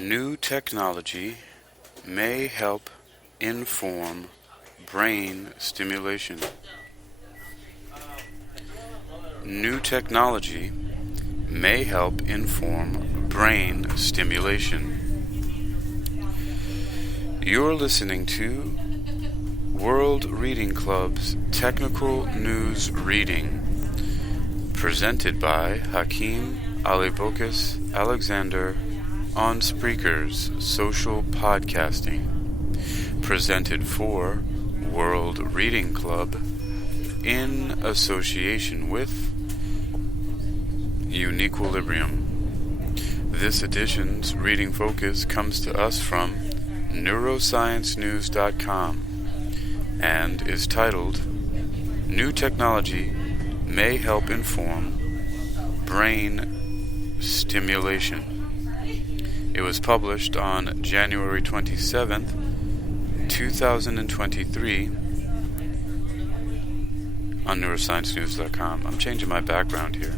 New technology may help inform brain stimulation. New technology may help inform brain stimulation. You're listening to World Reading Club's Technical News Reading, presented by Hakeem-Ali-Bocas-Alexander on Spreaker's Social Podcasting, presented for World Reading Club in association with Uniquilibrium. This edition's reading focus comes to us from neurosciencenews.com and is titled New Technology May Help Inform Brain Stimulation. It was published on January 27th, 2023 on neurosciencenews.com. I'm changing my background here.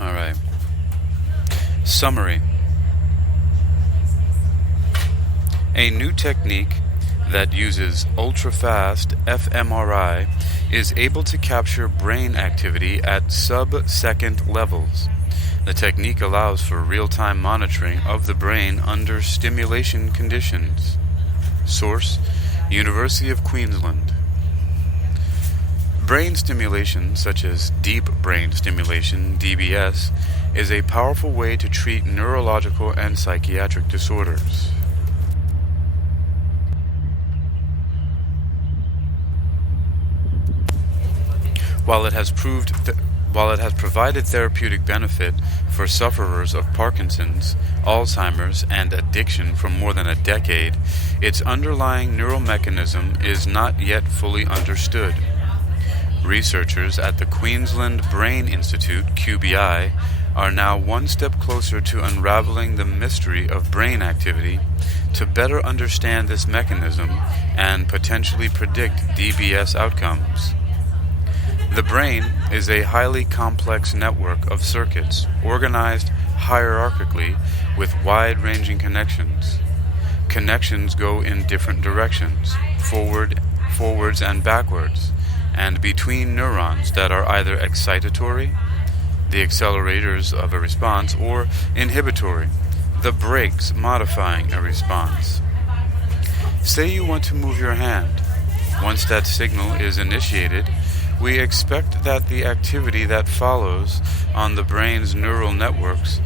Alright. Summary. A new technique that uses ultrafast fMRI is able to capture brain activity at sub-second levels. The technique allows for real-time monitoring of the brain under stimulation conditions. Source: University of Queensland. Brain stimulation, such as deep brain stimulation, DBS, is a powerful way to treat neurological and psychiatric disorders. While it has provided therapeutic benefit for sufferers of Parkinson's, Alzheimer's, and addiction for more than a decade, its underlying neural mechanism is not yet fully understood. Researchers at the Queensland Brain Institute, QBI, are now one step closer to unraveling the mystery of brain activity to better understand this mechanism and potentially predict DBS outcomes. The brain is a highly complex network of circuits organized hierarchically with wide-ranging connections. Connections go in different directions, forwards and backwards, and between neurons that are either excitatory, the accelerators of a response, or inhibitory, the brakes modifying a response. Say you want to move your hand. Once that signal is initiated, we expect that the activity that follows on the brain's neural networks...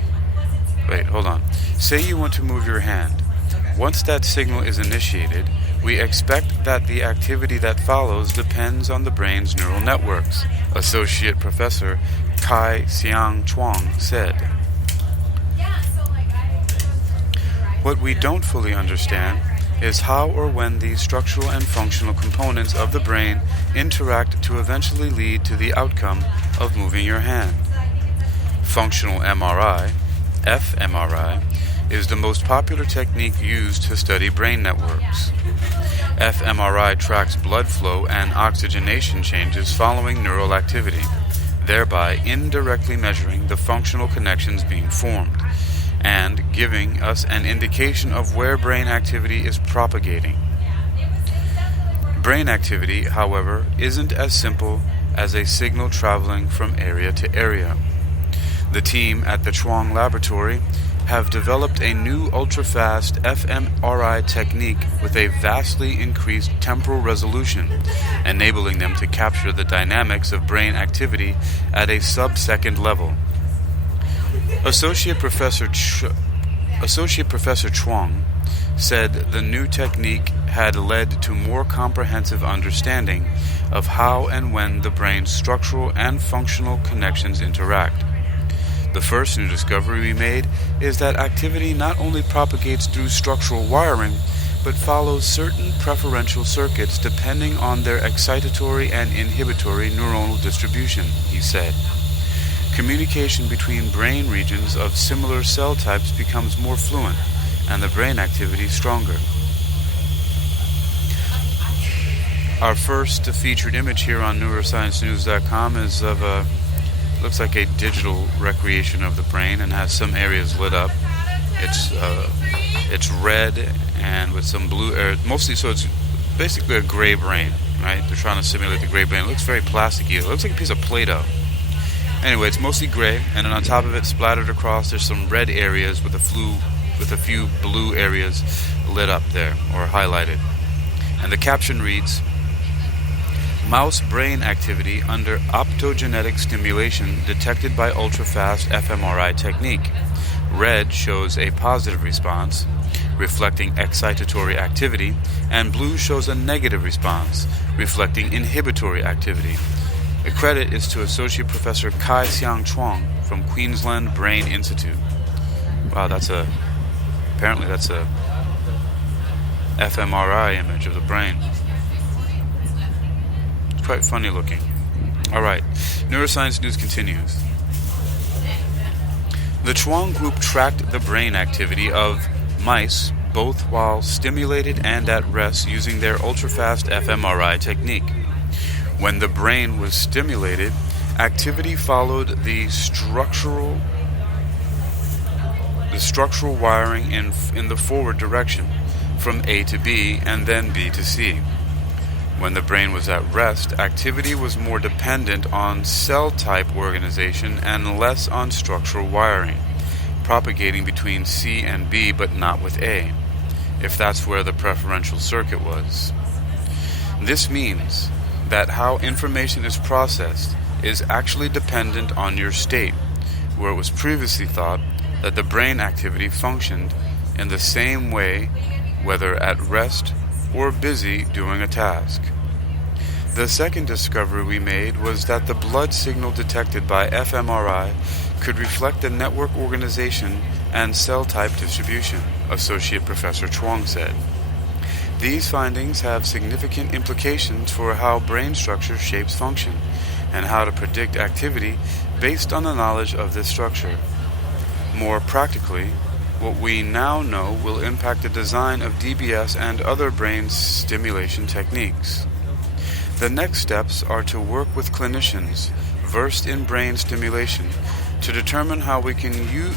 Say you want to move your hand. Once that signal is initiated, we expect that the activity that follows depends on the brain's neural networks, Associate Professor Kai-Xiang Chuang said. What we don't fully understand is how or when these structural and functional components of the brain interact to eventually lead to the outcome of moving your hand. Functional MRI, fMRI, is the most popular technique used to study brain networks. fMRI tracks blood flow and oxygenation changes following neural activity, thereby indirectly measuring the functional connections being formed and giving us an indication of where brain activity is propagating. Brain activity, however, isn't as simple as a signal traveling from area to area. The team at the Chuang Laboratory have developed a new ultrafast fMRI technique with a vastly increased temporal resolution, enabling them to capture the dynamics of brain activity at a sub-second level. Associate Professor Chuang said the new technique had led to more comprehensive understanding of how and when the brain's structural and functional connections interact. The first new discovery we made is that activity not only propagates through structural wiring, but follows certain preferential circuits depending on their excitatory and inhibitory neuronal distribution, he said. Communication between brain regions of similar cell types becomes more fluent, and the brain activity stronger. Our first featured image here on neurosciencenews.com is of a looks like a digital recreation of the brain and has some areas lit up. It's red and with some blue air, mostly, so it's basically a gray brain, right? They're trying to simulate the gray brain. It looks very plasticky. It looks like a piece of Play-Doh. Anyway, it's mostly gray, and then on top of it, splattered across, there's some red areas with a few blue areas lit up there, or highlighted. And the caption reads, "Mouse brain activity under optogenetic stimulation detected by ultrafast fMRI technique. Red shows a positive response, reflecting excitatory activity, and blue shows a negative response, reflecting inhibitory activity. The credit is to Associate Professor Kai-Xiang Chuang from Queensland Brain Institute." Wow, apparently that's a fMRI image of the brain. It's quite funny looking. Alright, Neuroscience News continues. The Chuang group tracked the brain activity of mice both while stimulated and at rest using their ultrafast fMRI technique. When the brain was stimulated, activity followed the structural wiring in the forward direction, from A to B and then B to C. When the brain was at rest, activity was more dependent on cell type organization and less on structural wiring, propagating between C and B but not with A, if that's where the preferential circuit was. This means that how information is processed is actually dependent on your state, where it was previously thought that the brain activity functioned in the same way whether at rest or busy doing a task. The second discovery we made was that the blood signal detected by fMRI could reflect the network organization and cell type distribution, Associate Professor Chuang said. These findings have significant implications for how brain structure shapes function and how to predict activity based on the knowledge of this structure. More practically, what we now know will impact the design of DBS and other brain stimulation techniques. The next steps are to work with clinicians versed in brain stimulation to determine how we can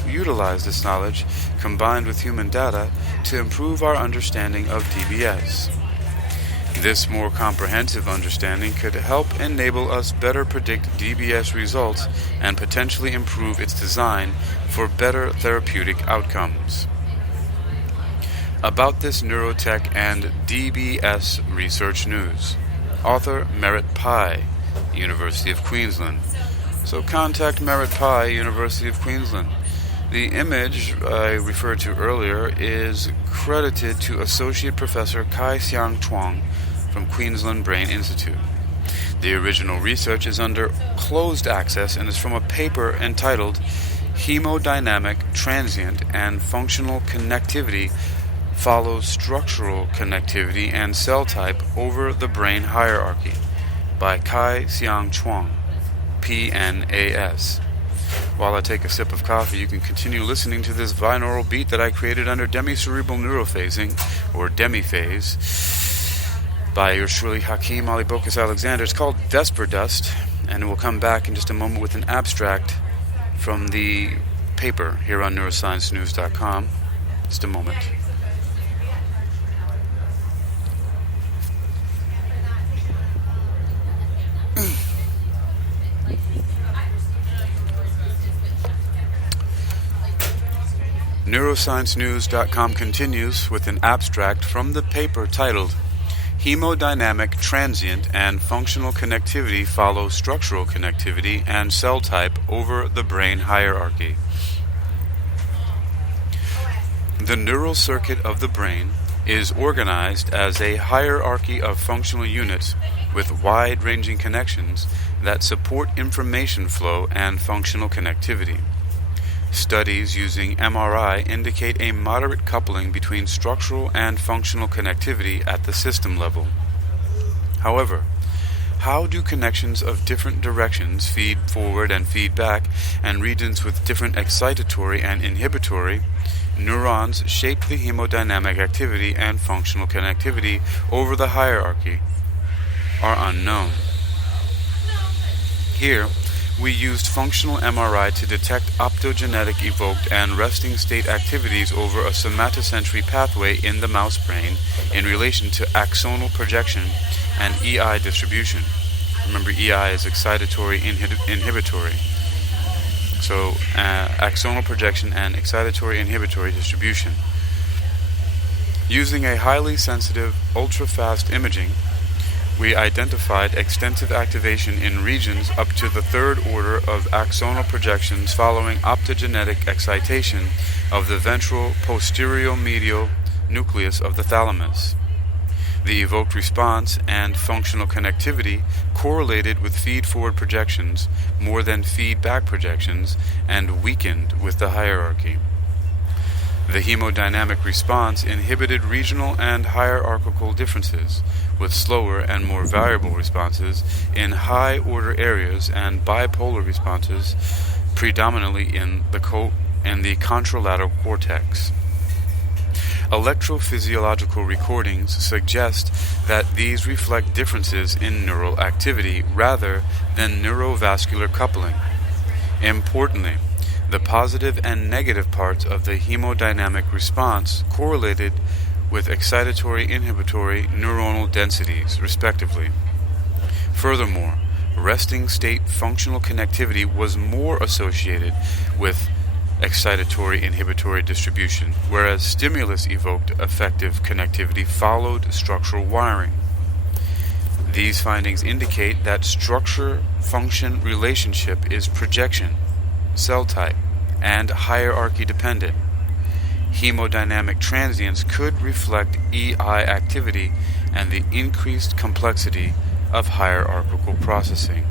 utilize this knowledge combined with human data to improve our understanding of DBS. This more comprehensive understanding could help enable us better predict DBS results and potentially improve its design for better therapeutic outcomes. About this neurotech and DBS research news. Author Merritt Pai, University of Queensland. So contact Merritt Pai, University of Queensland. The image I referred to earlier is credited to Associate Professor Kai-Xiang Chuang from Queensland Brain Institute. The original research is under closed access and is from a paper entitled Hemodynamic, Transient, and Functional Connectivity Follows Structural Connectivity and Cell Type Over the Brain Hierarchy by Kai-Xiang Chuang, PNAS. While I take a sip of coffee, you can continue listening to this binaural beat that I created under demi-cerebral neurophasing, or demi-phase, by yours truly, Hakeem-Ali-Bocas-Alexander. It's called Vesper Dust, and we'll come back in just a moment with an abstract from the paper here on neurosciencenews.com. Just a moment. Neurosciencenews.com continues with an abstract from the paper titled Hemodynamic, Transient, and Functional Connectivity Follow Structural Connectivity and Cell Type Over the Brain Hierarchy. The neural circuit of the brain is organized as a hierarchy of functional units with wide-ranging connections that support information flow and functional connectivity. Studies using MRI indicate a moderate coupling between structural and functional connectivity at the system level. However, how do connections of different directions feed forward and feed back, and regions with different excitatory and inhibitory neurons shape the hemodynamic activity and functional connectivity over the hierarchy are unknown. Here, We used functional MRI to detect optogenetic evoked and resting state activities over a somatosensory pathway in the mouse brain in relation to axonal projection and EI distribution. Remember, EI is excitatory inhibitory. So, axonal projection and excitatory inhibitory distribution. Using a highly sensitive, ultrafast imaging, we identified extensive activation in regions up to the third order of axonal projections following optogenetic excitation of the ventral posterior-medial nucleus of the thalamus. The evoked response and functional connectivity correlated with feed-forward projections more than feedback projections and weakened with the hierarchy. The hemodynamic response inhibited regional and hierarchical differences, with slower and more variable responses in high-order areas and bipolar responses predominantly in the contralateral cortex. Electrophysiological recordings suggest that these reflect differences in neural activity rather than neurovascular coupling. Importantly, the positive and negative parts of the hemodynamic response correlated with excitatory inhibitory neuronal densities, respectively. Furthermore, resting state functional connectivity was more associated with excitatory inhibitory distribution, whereas stimulus-evoked effective connectivity followed structural wiring. These findings indicate that structure-function relationship is projection, cell type, and hierarchy dependent. Hemodynamic transients could reflect EI activity and the increased complexity of hierarchical processing.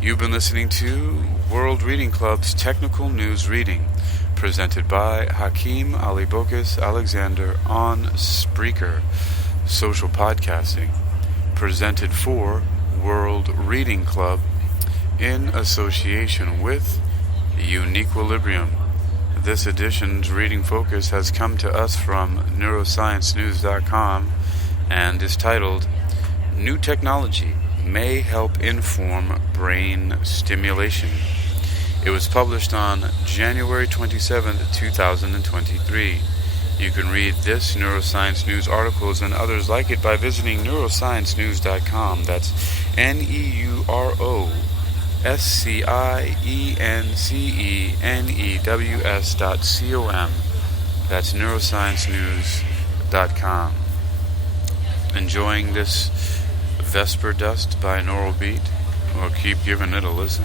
You've been listening to World Reading Club's Technical News Reading, presented by Hakeem-Ali-Bocas-Alexander on Spreaker, social podcasting, presented for World Reading Club in association with UniquilibriuM. This edition's reading focus has come to us from neurosciencenews.com and is titled, New Technology May Help Inform Brain Stimulation. It was published on January 27, 2023. You can read this Neuroscience News articles and others like it by visiting neurosciencenews.com. That's neurosciencenews.com. That's neurosciencenews.com. Enjoying this Vesper Dust binaural beat? Well, keep giving it a listen.